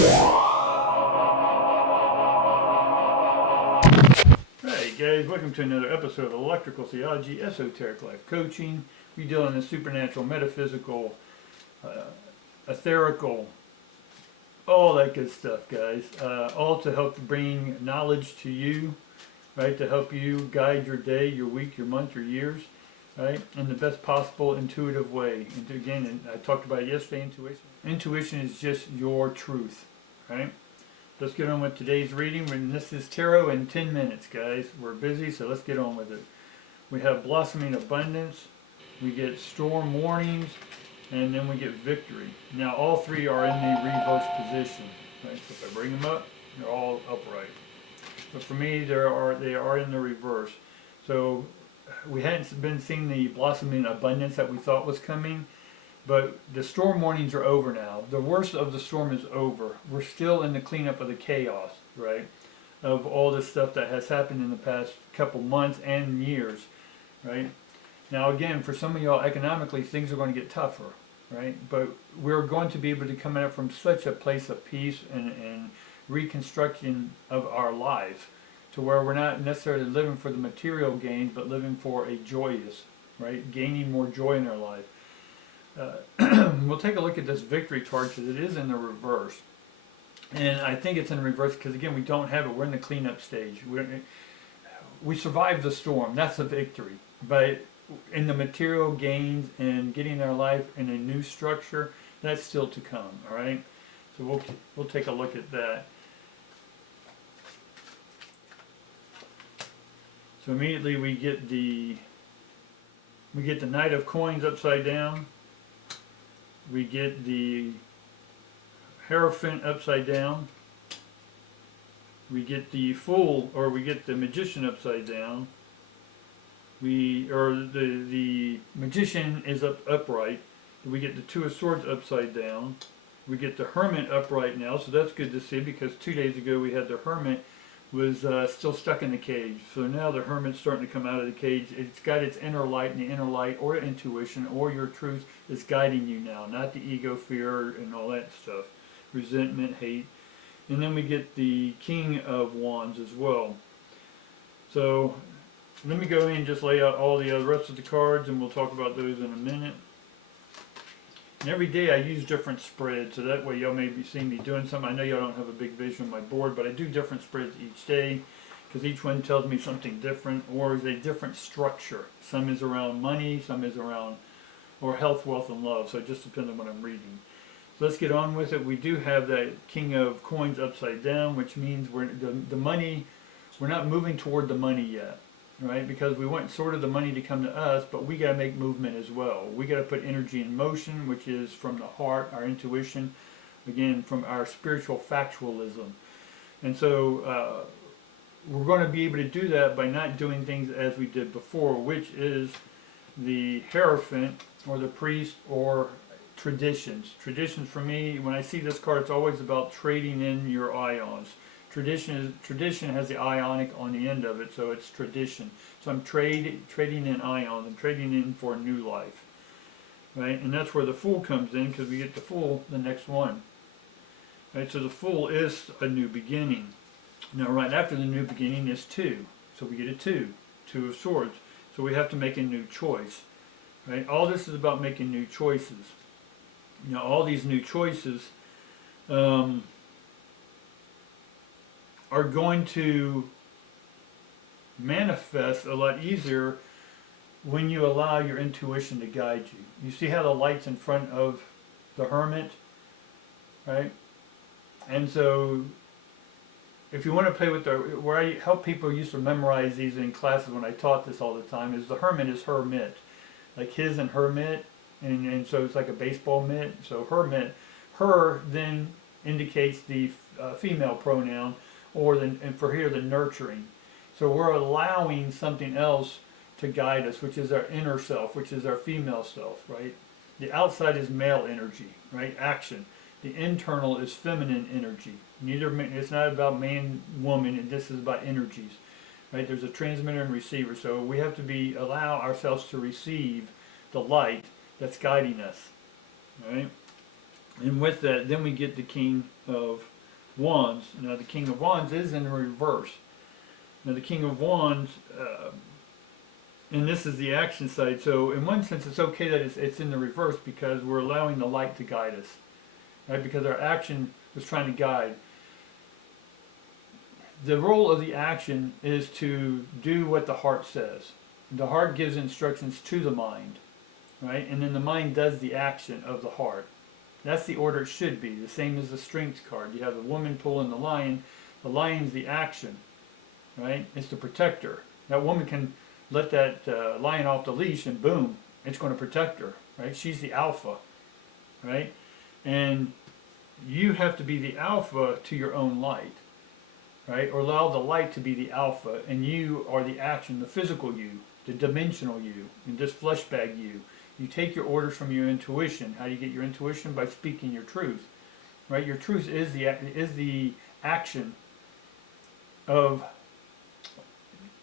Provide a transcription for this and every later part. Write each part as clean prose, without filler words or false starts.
Hey guys, welcome to another episode of Electrical Theology, Esoteric Life Coaching. We deal in the supernatural, metaphysical, etherical, all that good stuff, guys. All to help bring knowledge to you, right? To help you guide your day, your week, your month, your years, right? In the best possible intuitive way. And again, I talked about it yesterday, intuition. Intuition is just your truth, right? Let's get on with today's reading. And this is tarot in 10 minutes, guys. We're busy, so let's get on with it. We have blossoming abundance, we get storm warnings, and then we get victory. Now, all three are in the reverse position. Right? So if I bring them up, they're all upright. But for me, they are in the reverse. So we hadn't been seeing the blossoming abundance that we thought was coming. But the storm warnings are over now. The worst of the storm is over. We're still in the cleanup of the chaos, right? Of all this stuff that has happened in the past couple months and years, right? Now again, for some of y'all, economically, things are going to get tougher, right? But we're going to be able to come out from such a place of peace and reconstruction of our lives to where we're not necessarily living for the material gains, but living for a joyous, right? Gaining more joy in our life. We'll take a look at this victory card because it is in the reverse, and I think it's in reverse because again we don't have it. We're in the cleanup stage. We survived the storm. That's a victory. But in the material gains and getting our life in a new structure, that's still to come. All right. So we'll take a look at that. So immediately we get the Knight of Coins upside down. We get the Hierophant upside down. We get the Fool, or we get the Magician upside down. The Magician is upright. We get the Two of Swords upside down. We get the Hermit upright now, so that's good to see because 2 days ago we had the Hermit was still stuck in the cage. So now the Hermit's starting to come out of the cage. It's got its inner light, and the inner light or intuition or your truth is guiding you now, not the ego, fear, and all that stuff. Resentment, hate. And then we get the King of Wands as well. So let me go in and just lay out all the rest of the cards, and we'll talk about those in a minute. And every day I use different spreads, so that way y'all may be seeing me doing something. I know y'all don't have a big vision on my board, but I do different spreads each day because each one tells me something different or is a different structure. Some is around money, some is around or health, wealth, and love. So it just depends on what I'm reading. So let's get on with it. We do have that King of Coins upside down, which means the money, we're not moving toward the money yet. Right, because we want sort of the money to come to us, but we got to make movement as well. We got to put energy in motion, which is from the heart, our intuition, again from our spiritual factualism. And so we're going to be able to do that by not doing things as we did before, which is the Hierophant or the priest or traditions. Traditions for me, when I see this card, it's always about trading in your ions. Tradition has the ionic on the end of it, so it's tradition. So I'm trading in ions. I'm trading in for a new life, right? And that's where the Fool comes in because we get the Fool, the next one, right? So the Fool is a new beginning. Now, right after the new beginning is two, so we get a Two of Swords. So we have to make a new choice, right? All this is about making new choices. Now, all these new choices. Are going to manifest a lot easier when you allow your intuition to guide you. You see how the light's in front of the Hermit, right? And so if you want to play with where I help people used to memorize these in classes when I taught this all the time, is the Hermit is her mitt, like his and her mitt, and so it's like a baseball mitt. So Hermit, her then indicates the female pronoun, or and for here the nurturing. So we're allowing something else to guide us, which is our inner self, which is our female self, right? The outside is male energy, right? Action. The internal is feminine energy. It's not about man, woman, and this is about energies, right? There's a transmitter and receiver, so we have to allow ourselves to receive the light that's guiding us, right? And with that, then we get the King of Wands. Now the King of Wands is in reverse. Now the King of Wands, and this is the action side. So in one sense, it's okay that it's in the reverse because we're allowing the light to guide us, right? Because our action was trying to guide. The role of the action is to do what the heart says. The heart gives instructions to the mind, right? And then the mind does the action of the heart. That's the order it should be. The same as the strength card. You have the woman pulling the lion. The lion's the action, right? It's the protector. That woman can let that lion off the leash and boom, it's going to protect her, right? She's the alpha, right? And you have to be the alpha to your own light, right? Or allow the light to be the alpha, and you are the action, the physical you, the dimensional you, and this flesh bag you. You take your orders from your intuition. How do you get your intuition? By speaking your truth, right? Your truth is the action of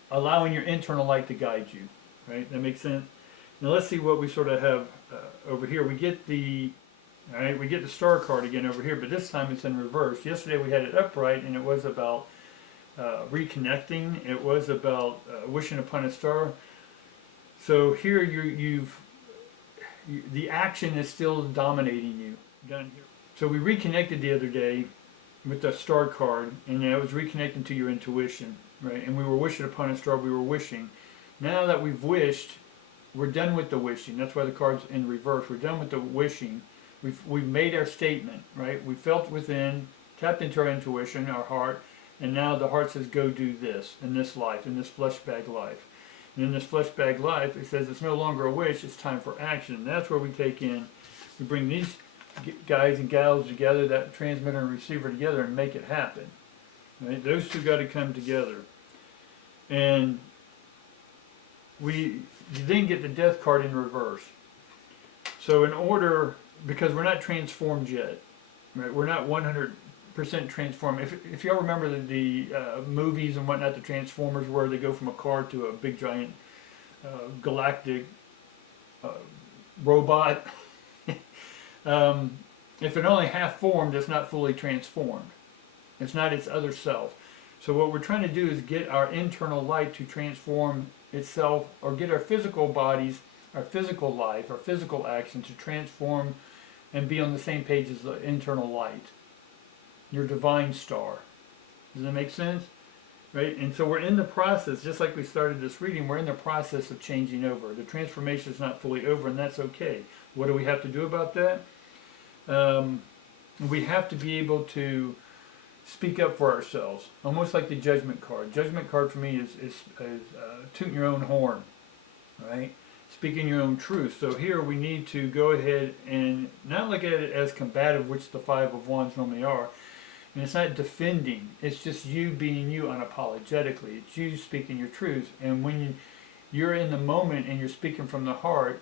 allowing your internal light to guide you, right? That makes sense. Now let's see what we sort of have over here. We get the star card again over here, but this time it's in reverse. Yesterday we had it upright, and it was about reconnecting. It was about wishing upon a star. So here the action is still dominating you down here. So we reconnected the other day with the star card, and it was reconnecting to your intuition, right? And we were wishing upon a star. We were wishing. Now that we've wished, we're done with the wishing. That's why the card's in reverse. We're done with the wishing. We've made our statement, right? We felt within, tapped into our intuition, our heart, and now the heart says, go do this in this life, in this flesh bag life. And in this flesh bag life, it says it's no longer a wish, it's time for action. And that's where we take in, we bring these guys and gals together, that transmitter and receiver together, and make it happen. Right? Those two got to come together. And you then get the death card in reverse. So in order, because we're not transformed yet, right? We're not 100% transformed. If y'all remember the movies and whatnot, the Transformers, where they go from a car to a big giant galactic robot, if it only half formed, it's not fully transformed. It's not its other self. So what we're trying to do is get our internal light to transform itself, or get our physical bodies, our physical life, our physical action to transform and be on the same page as the internal light, your divine star. Does that make sense? Right? And so we're in the process, just like we started this reading, we're in the process of changing over. The transformation is not fully over, and that's okay. What do we have to do about that? We have to be able to speak up for ourselves, almost like the judgment card. Judgment card for me is tooting your own horn, right? Speaking your own truth. So here we need to go ahead and not look at it as combative, which the Five of Wands normally are. And it's not defending. It's just you being you unapologetically. It's you speaking your truth. And when you're in the moment and you're speaking from the heart,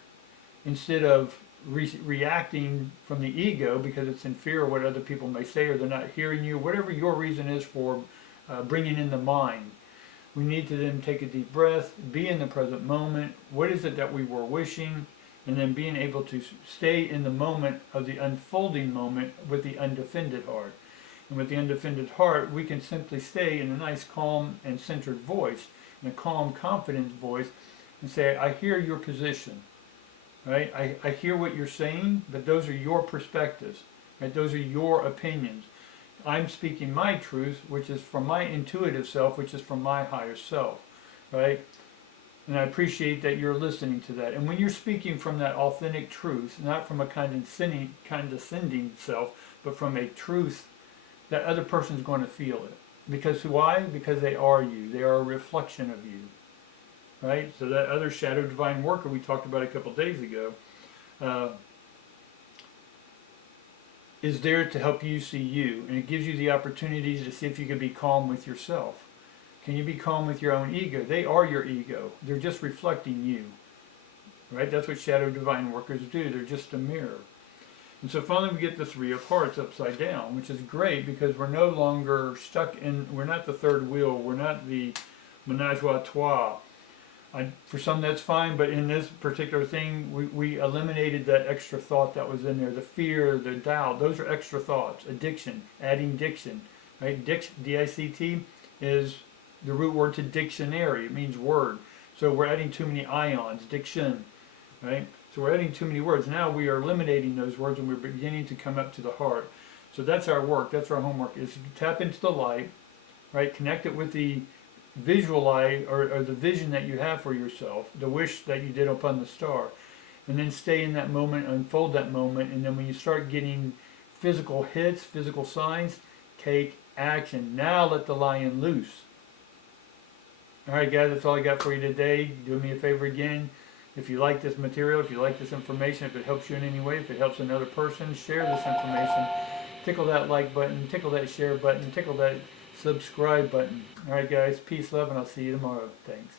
instead of reacting from the ego because it's in fear of what other people may say, or they're not hearing you, whatever your reason is for bringing in the mind, we need to then take a deep breath, be in the present moment. What is it that we were wishing? And then being able to stay in the moment of the unfolding moment with the undefended heart. And with the undefended heart, we can simply stay in a nice, calm, and centered voice, in a calm, confident voice, and say, I hear your position. Right? I hear what you're saying, but those are your perspectives. Right? Those are your opinions. I'm speaking my truth, which is from my intuitive self, which is from my higher self. Right? And I appreciate that you're listening to that. And when you're speaking from that authentic truth, not from a condescending self, but from a truth, that other person's going to feel it. Because why? Because they are you. They are a reflection of you. Right? So that other shadow divine worker we talked about a couple days ago is there to help you see you. And it gives you the opportunity to see if you can be calm with yourself. Can you be calm with your own ego? They are your ego. They're just reflecting you. Right? That's what shadow divine workers do. They're just a mirror. And so finally we get the Three of Hearts upside down, which is great because we're no longer stuck in, we're not the third wheel, we're not the menage a trois. For some that's fine, but in this particular thing, we eliminated that extra thought that was in there. The fear, the doubt, those are extra thoughts. Addiction, adding diction, right? D-I-C-T is the root word to dictionary. It means word. So we're adding too many ions, diction, right? So we're adding too many words. Now we are eliminating those words and we're beginning to come up to the heart. So that's our work, that's our homework, is to tap into the light, right? Connect it with the visual eye or the vision that you have for yourself, the wish that you did upon the star. And then stay in that moment, unfold that moment, and then when you start getting physical hits, physical signs, take action. Now let the lion loose. Alright guys, that's all I got for you today. Do me a favor again. If you like this material, if you like this information, if it helps you in any way, if it helps another person, share this information. Tickle that like button, tickle that share button, tickle that subscribe button. Alright guys, peace, love, and I'll see you tomorrow. Thanks.